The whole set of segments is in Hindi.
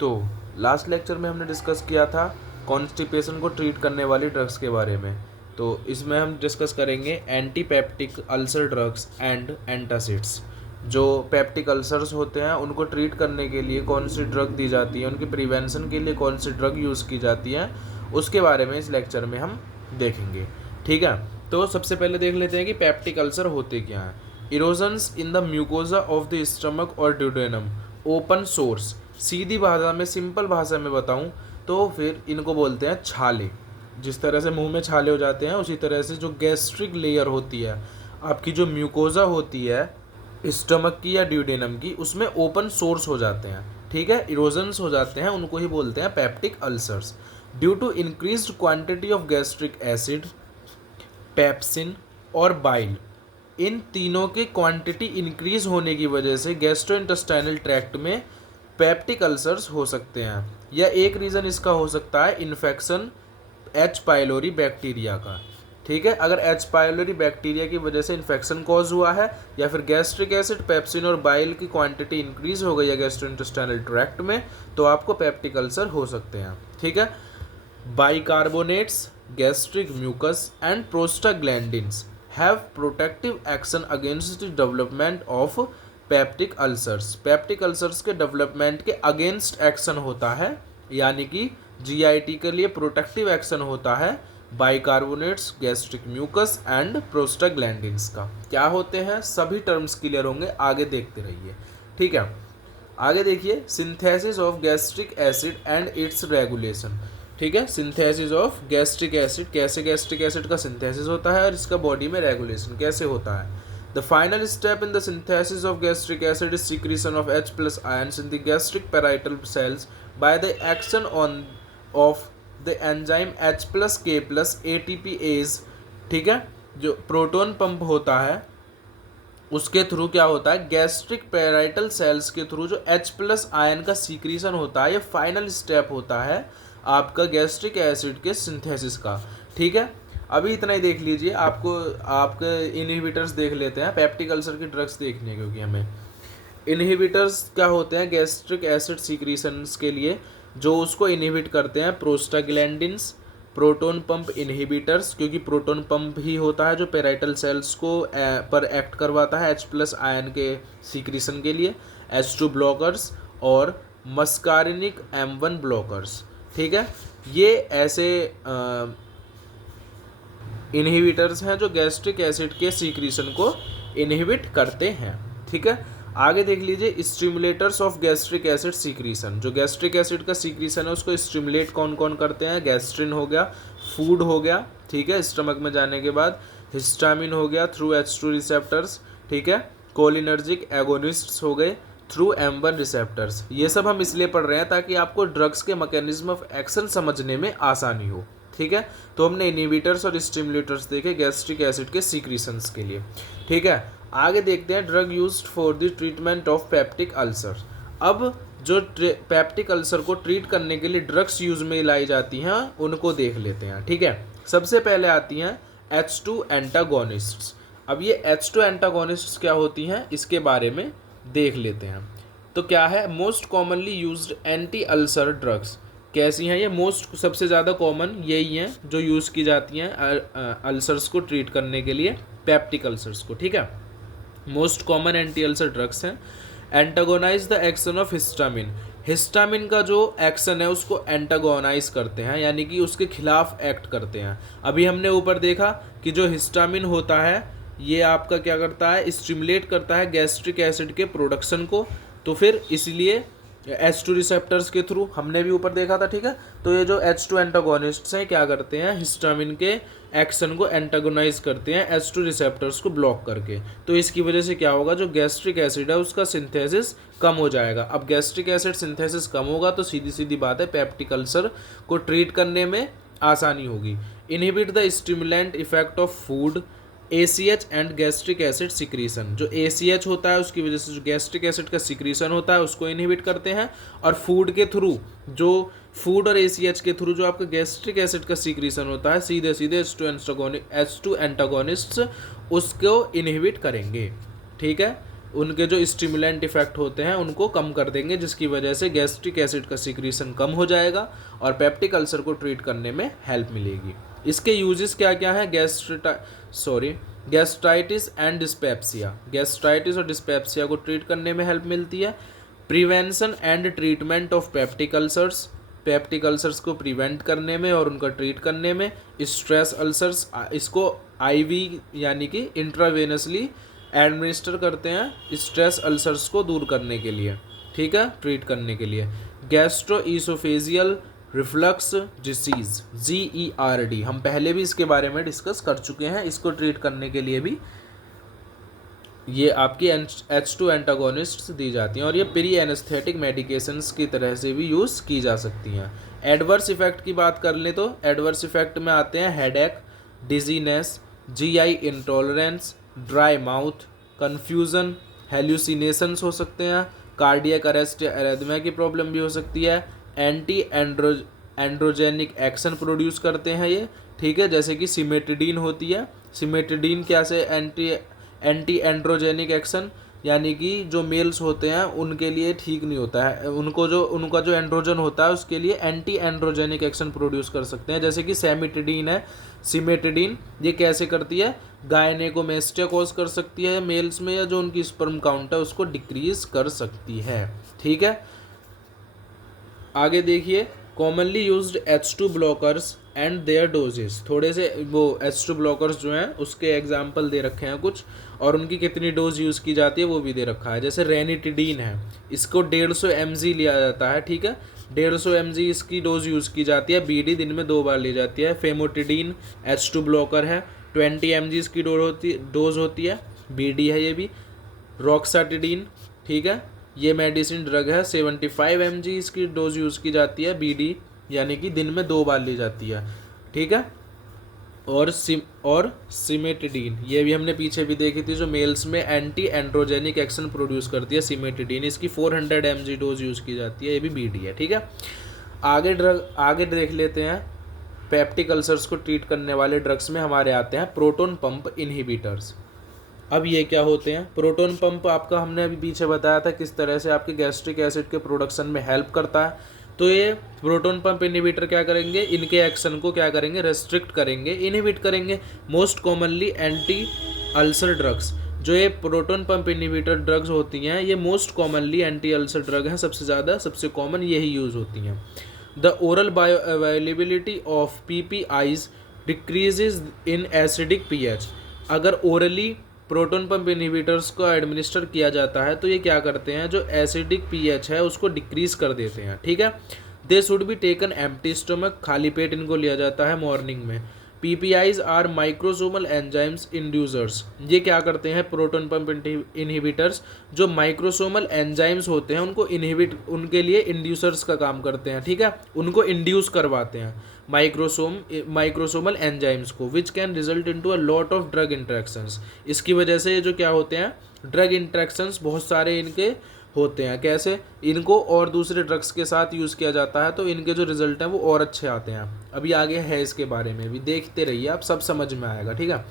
तो लास्ट लेक्चर में हमने डिस्कस किया था कॉन्स्टिपेशन को ट्रीट करने वाली ड्रग्स के बारे में। तो इसमें हम डिस्कस करेंगे एंटीपेप्टिक अल्सर ड्रग्स एंड एंटासिड्स। जो पेप्टिक अल्सर्स होते हैं उनको ट्रीट करने के लिए कौन सी ड्रग दी जाती है, उनकी प्रिवेंशन के लिए कौन सी ड्रग यूज़ की जाती है, उसके बारे में इस लेक्चर में हम देखेंगे। ठीक है, तो सबसे पहले देख लेते हैं कि पेप्टिक अल्सर होते क्या हैं। Erosions in the mucosa of the stomach और ड्यूडेनम, ओपन सोर्स। सीधी भाषा में, सिंपल भाषा में बताऊं तो फिर इनको बोलते हैं छाले। जिस तरह से मुंह में छाले हो जाते हैं उसी तरह से जो गैस्ट्रिक लेयर होती है, आपकी जो म्यूकोजा होती है स्टमक की या ड्यूडेनम की, उसमें ओपन सोर्स हो जाते हैं। ठीक है, इरोजन्स हो जाते हैं, उनको ही बोलते हैं peptic ulcers. Due to increased quantity of gastric acid, pepsin और बाइल, इन तीनों के क्वांटिटी इंक्रीज होने की वजह से गैस्ट्रोइंटेस्टाइनल ट्रैक्ट में पेप्टिक अल्सर्स हो सकते हैं। या एक रीज़न इसका हो सकता है इन्फेक्शन एच पाइलोरी बैक्टीरिया का। ठीक है, अगर एच पाइलोरी बैक्टीरिया की वजह से इन्फेक्शन कॉज हुआ है या फिर गैस्ट्रिक एसिड, पेप्सिन और बाइल की क्वांटिटी इंक्रीज हो गई है गैस्ट्रोइंटेस्टाइनल ट्रैक्ट में, तो आपको पेप्टिक अल्सर हो सकते हैं। ठीक है, bicarbonates, gastric mucus and prostaglandins have protective action against the development of peptic ulcers. Peptic ulcers के डेवलपमेंट के अगेंस्ट एक्शन होता है, यानी कि जीआईटी के लिए प्रोटेक्टिव एक्शन होता है bicarbonates, gastric mucus and prostaglandins का। क्या होते हैं, सभी टर्म्स क्लियर होंगे, आगे देखते रहिए। ठीक है, आगे देखिए, synthesis of gastric acid and it's regulation. ठीक है, सिंथेसिस ऑफ गैस्ट्रिक एसिड, कैसे गैस्ट्रिक एसिड का सिंथेसिस होता है और इसका बॉडी में रेगुलेशन कैसे होता है। The final step in the synthesis of gastric acid is secretion of H plus ions in the gastric parietal cells by the action of the enzyme H plus K plus ATPase। ठीक है, जो प्रोटॉन पंप होता है उसके थ्रू क्या होता है, गैस्ट्रिक पैराइटल सेल्स के थ्रू जो H प्लस आयन का सीक्रीशन होता है, ये फाइनल स्टेप होता है आपका गैस्ट्रिक एसिड के सिंथेसिस का। ठीक है, अभी इतना ही देख लीजिए, आपके इनहिबिटर्स देख लेते हैं। पेप्टिक अल्सर की ड्रग्स देखनी है क्योंकि हमें इनहिबिटर्स क्या होते हैं गैस्ट्रिक एसिड सीक्रीशंस के लिए, जो उसको इनहिबिट करते हैं। प्रोस्टाग्लैंडिन्स, प्रोटॉन पंप इनहिबिटर्स, क्योंकि प्रोटॉन पंप ही होता है जो पेराइटल सेल्स को पर एक्ट करवाता है H प्लस आयन के सीक्रीशन के लिए। H2 ब्लॉकर्स और मस्कारिनिक M1 ब्लॉकर्स। ठीक है, ये ऐसे इनहिबिटर्स हैं जो गैस्ट्रिक एसिड के सीक्रीशन को इनहिबिट करते हैं। ठीक है, आगे देख लीजिए, stimulators of gastric acid secretion. जो गैस्ट्रिक एसिड का सीक्रीशन है उसको स्टिमुलेट कौन कौन करते हैं, गैस्ट्रिन हो गया, फूड हो गया, ठीक है, स्टमक में जाने के बाद, हिस्टामिन हो गया थ्रू H2 रिसेप्टर्स, ठीक है, कोलिनर्जिक एगोनिस्ट्स हो गए थ्रू M1 रिसेप्टर्स। ये सब हम इसलिए पढ़ रहे हैं ताकि आपको ड्रग्स के मैकेनिज्म ऑफ एक्शन समझने में आसानी हो। ठीक है, तो हमने इनहिबिटर्स और स्टिमुलेटर्स देखे गैस्ट्रिक एसिड के सीक्रीशंस के लिए। ठीक है, आगे देखते हैं drug used for the treatment of peptic ulcer. अब जो पेप्टिक अल्सर को ट्रीट करने के लिए ड्रग्स यूज में लाई जाती हैं उनको देख लेते हैं। ठीक है, सबसे पहले आती हैं H2 एंटागोनिस्ट्स। अब ये H2 एंटागोनिस्ट्स क्या होती हैं इसके बारे में देख लेते हैं। तो क्या है, most commonly used anti ulcer drugs. कैसी हैं ये, मोस्ट सबसे ज़्यादा कॉमन यही हैं जो यूज़ की जाती हैं अल्सर्स को ट्रीट करने के लिए, पेप्टिक अल्सर्स को। ठीक है, most common anti ulcer drugs हैं। Antagonise the action of histamine. Histamine का जो एक्शन है उसको एंटागोनाइज करते हैं, यानी कि उसके खिलाफ एक्ट करते हैं। अभी हमने ऊपर देखा कि जो हिस्टामिन होता है ये आपका क्या करता है, स्टिमुलेट करता है गैस्ट्रिक एसिड के प्रोडक्शन को, तो फिर इसलिए H2 रिसेप्टर्स के थ्रू हमने भी ऊपर देखा था। ठीक है, तो ये जो H2 एंटागोनिस्ट्स हैं क्या करते हैं, हिस्टामिन के एक्शन को एंटागोनाइज करते हैं H2 रिसेप्टर्स को ब्लॉक करके। तो इसकी वजह से क्या होगा, जो गैस्ट्रिक एसिड है उसका सिंथेसिस कम हो जाएगा। अब गैस्ट्रिक एसिड सिंथेसिस कम होगा तो सीधी सीधी बात है पेप्टिक अल्सर को ट्रीट करने में आसानी होगी। Inhibit the stimulant effect of food, ACH and gastric acid secretion. जो ACH होता है उसकी वजह से जो गैस्ट्रिक एसिड का सिक्रीशन होता है उसको इनहिबिट करते हैं, और फूड के थ्रू, जो फूड और ACH के थ्रू जो आपका गैस्ट्रिक एसिड का सिक्रीशन होता है सीधे सीधे H2 एंटागोनिस्ट्स उसको इनहिबिट करेंगे। ठीक है, उनके जो स्टिमुलेंट इफेक्ट होते हैं उनको कम कर देंगे, जिसकी वजह से गैस्ट्रिक एसिड का सिक्रीशन कम हो जाएगा और पेप्टिक अल्सर को ट्रीट करने में हेल्प मिलेगी। इसके यूजेस क्या क्या है? गैस्ट्राइटिस एंड डिस्पेप्सिया, गैस्ट्राइटिस और डिस्पेप्सिया को ट्रीट करने में हेल्प मिलती है। Prevention and treatment of peptic ulcers, peptic ulcers को प्रिवेंट करने में और उनका ट्रीट करने में। स्ट्रेस अल्सर्स, इसको आईवी यानी कि इंट्रावेनसली एडमिनिस्टर करते हैं स्ट्रेस अल्सर्स को दूर करने के लिए, ठीक है, ट्रीट करने के लिए। Gastro oesophageal reflux disease, GERD, हम पहले भी इसके बारे में डिस्कस कर चुके हैं। इसको ट्रीट करने के लिए भी ये आपकी H2 एंटागोनिस्ट्स दी जाती हैं और ये प्री एनेस्थेटिक मेडिकेशंस की तरह से भी यूज़ की जा सकती हैं। एडवर्स इफेक्ट की बात कर लें तो एडवर्स इफेक्ट में आते हैं headache, dizziness, GI intolerance, dry mouth, confusion, hallucinations हो सकते हैं, कार्डियक अरेस्ट या एरिथमिया की प्रॉब्लम भी हो सकती है। एंटी एंड्रोजेनिक एक्शन प्रोड्यूस करते हैं ये, ठीक है, जैसे कि सिमेटिडीन होती है। सिमेटिडीन क्या से एंटी एंड्रोजेनिक एक्शन, यानी कि जो मेल्स होते हैं उनके लिए ठीक नहीं होता है, उनका जो एंड्रोजन होता है उसके लिए एंटी एंड्रोजेनिक एक्शन प्रोड्यूस कर सकते हैं, जैसे कि सेमिटिडीन है। सिमेटिडीन ये कैसे करती है? गायनेकोमेस्टिया कॉज कर सकती है मेल्स में, या जो उनकी स्पर्म काउंट है उसको डिक्रीज कर सकती है, ठीक है। आगे देखिए, commonly used H2 blockers and their doses, थोड़े से वो H2 ब्लॉकर्स जो हैं उसके एग्जाम्पल दे रखे हैं कुछ, और उनकी कितनी डोज यूज़ की जाती है वो भी दे रखा है। जैसे रेनिटिडीन है, इसको 150 mg लिया जाता है, ठीक है, 150 mg इसकी डोज यूज़ की जाती है, BD दिन में 2 बार ली जाती है। फेमोटिडीन H2 ब्लॉकर है, 20 mg इसकी डोज होती है, BD है ये भी। रॉक्साटिडीन, ठीक है, ये मेडिसिन ड्रग है, 75 mg इसकी डोज यूज़ की जाती है, BD यानी कि दिन में 2 बार ली जाती है, ठीक है। और सिमेटिडीन, ये भी हमने पीछे भी देखी थी, जो मेल्स में एंटी एंड्रोजेनिक एक्शन प्रोड्यूस करती है, सिमेटिडीन, इसकी 400 mg डोज यूज़ की जाती है, ये भी BD है, ठीक है। आगे देख लेते हैं। पेप्टिक अल्सर्स को ट्रीट करने वाले ड्रग्स में हमारे आते हैं प्रोटोन पंप इनहिबिटर्स। अब ये क्या होते हैं? प्रोटोन पंप आपका हमने अभी पीछे बताया था किस तरह से आपके गैस्ट्रिक एसिड के प्रोडक्शन में हेल्प करता है। तो ये प्रोटोन पंप इनहिबिटर क्या करेंगे? इनके एक्शन को क्या करेंगे? रेस्ट्रिक्ट करेंगे, इनहिबिट करेंगे। Most commonly anti ulcer drugs, जो ये प्रोटोन पंप इनहिबिटर ड्रग्स होती हैं ये most commonly anti ulcer drug हैं, सबसे कॉमन यही यूज़ होती हैं। The oral bio availability of PPIs decreases in acidic pH। अगर ओरली प्रोटोन पंप इनहिबिटर्स को एडमिनिस्टर किया जाता है तो ये क्या करते हैं? जो एसिडिक pH है उसको डिक्रीज कर देते हैं, ठीक है। They should be taken empty stomach, खाली पेट इनको लिया जाता है मॉर्निंग में। PPIs are microsomal enzymes inducers, ये क्या करते हैं? प्रोटोन पंप इनहिबिटर्स जो माइक्रोसोमल एंजाइम्स होते हैं उनको उनके लिए इंड्यूसर्स का काम करते हैं, ठीक है, उनको इंड्यूस करवाते हैं माइक्रोसोमल एंजाइम्स को, which can result into a lot of drug interactions. इसकी वजह से ये जो क्या होते हैं? ड्रग इंटरेक्शंस बहुत सारे इनके होते हैं। कैसे? इनको और दूसरे ड्रग्स के साथ यूज़ किया जाता है तो इनके जो रिजल्ट हैं वो और अच्छे आते हैं। अभी आगे है इसके बारे में भी, देखते रहिए, आप सब समझ में आएगा, ठीक है।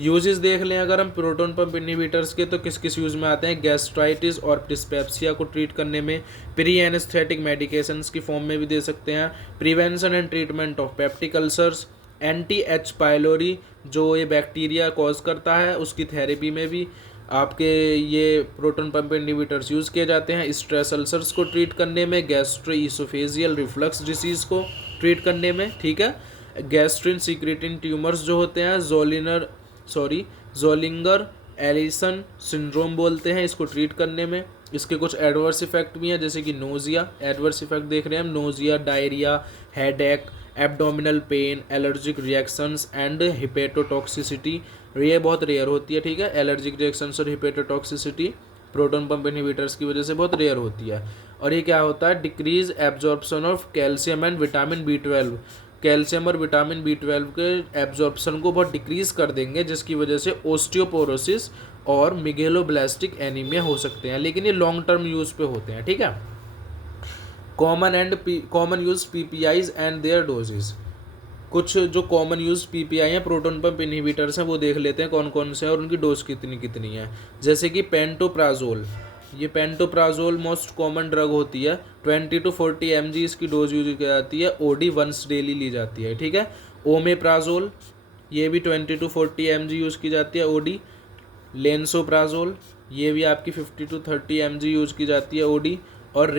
यूजेस देख लें अगर हम प्रोटोन पंप इनहिबिटर्स के, तो किस किस यूज़ में आते हैं? गैस्ट्राइटिस और डिस्पेप्सिया को ट्रीट करने में, प्री एनेस्थेटिक मेडिकेशंस की फॉर्म में भी दे सकते हैं, prevention and treatment of peptic ulcers, anti H pylori जो ये बैक्टीरिया कॉज करता है उसकी थेरेपी में भी आपके ये प्रोटोन पंप इनहिबिटर्स यूज़ किए जाते हैं। स्ट्रेस अल्सर्स को ट्रीट करने में, गैस्ट्रोइसोफेजियल रिफ्लक्स डिसीज़ को ट्रीट करने में, ठीक है। गैस्ट्रिन सीक्रेटिन ट्यूमर्स जो होते हैं, जोलिंगर एलिसन सिंड्रोम बोलते हैं, इसको ट्रीट करने में। इसके कुछ एडवर्स इफेक्ट भी हैं, जैसे कि नोजिया, एडवर्स इफेक्ट देख रहे हैं हम, nausea, diarrhoea, headache, abdominal pain, allergic reactions and hepatotoxicity, ये बहुत रेयर होती है, ठीक है। एलर्जिक रिएक्शंस और हिपेटोटॉक्सिसिटी प्रोटोन पंप इनहिबिटर्स की वजह से बहुत रेयर होती है। और ये क्या होता है? Decrease absorption of calcium and vitamin B12, calcium और विटामिन B12 के एब्जॉर्प्शन को बहुत डिक्रीज कर देंगे, जिसकी वजह से ओस्टियोपोरोसिस और मिगेलोब्लास्टिक एनीमिया हो सकते हैं, लेकिन ये लॉन्ग टर्म यूज़ पे होते हैं, ठीक है। Common use PPIs and their doses, कुछ जो कॉमन यूज़ पीपीआई या प्रोटॉन पंप इनहिबिटर्स हैं वो देख लेते हैं कौन कौन से हैं और उनकी डोज कितनी कितनी है। जैसे कि पेंटोप्राजोल, ये पेंटोप्राजोल मोस्ट कॉमन ड्रग होती है। 20 to 40 mg इसकी डोज यूज की जाती है, ओडी वंस डेली ली जाती है, ठीक है। ओमेप्राजोल, ये भी 20 to 40 mg यूज़ की जाती है, ओडी। लेंसोप्राजोल, ये भी आपकी 50 to 30 mg यूज़ की जाती है, ओडी। और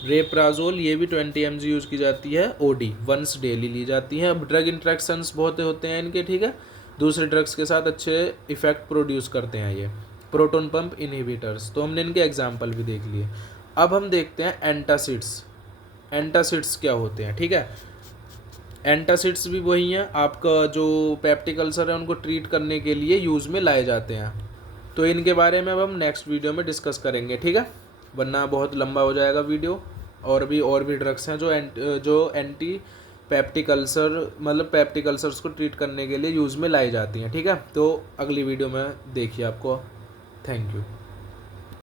रेप्राजोल, ये भी 20 mg यूज़ की जाती है, ओडी वंस डेली ली जाती है। अब ड्रग इंट्रैक्शंस बहुत होते हैं इनके, ठीक है, दूसरे ड्रग्स के साथ अच्छे इफेक्ट प्रोड्यूस करते हैं ये प्रोटॉन पंप इनहिबिटर्स। तो हमने इनके एग्जाम्पल भी देख लिए। अब हम देखते हैं एंटासिड्स। एंटासिड्स क्या होते हैं, ठीक है। एंटासिड्स भी वही हैं, आपका जो पेप्टिक अल्सर है उनको ट्रीट करने के लिए यूज़ में लाए जाते हैं। तो इनके बारे में अब हम नेक्स्ट वीडियो में डिस्कस करेंगे, ठीक है, वरना बहुत लंबा हो जाएगा वीडियो। और भी ड्रग्स हैं जो एंटी पेप्टिक अल्सर मतलब पेप्टिक अल्सर्स को ट्रीट करने के लिए यूज़ में लाई जाती हैं, ठीक है। तो अगली वीडियो में देखिए आपको। Thank you.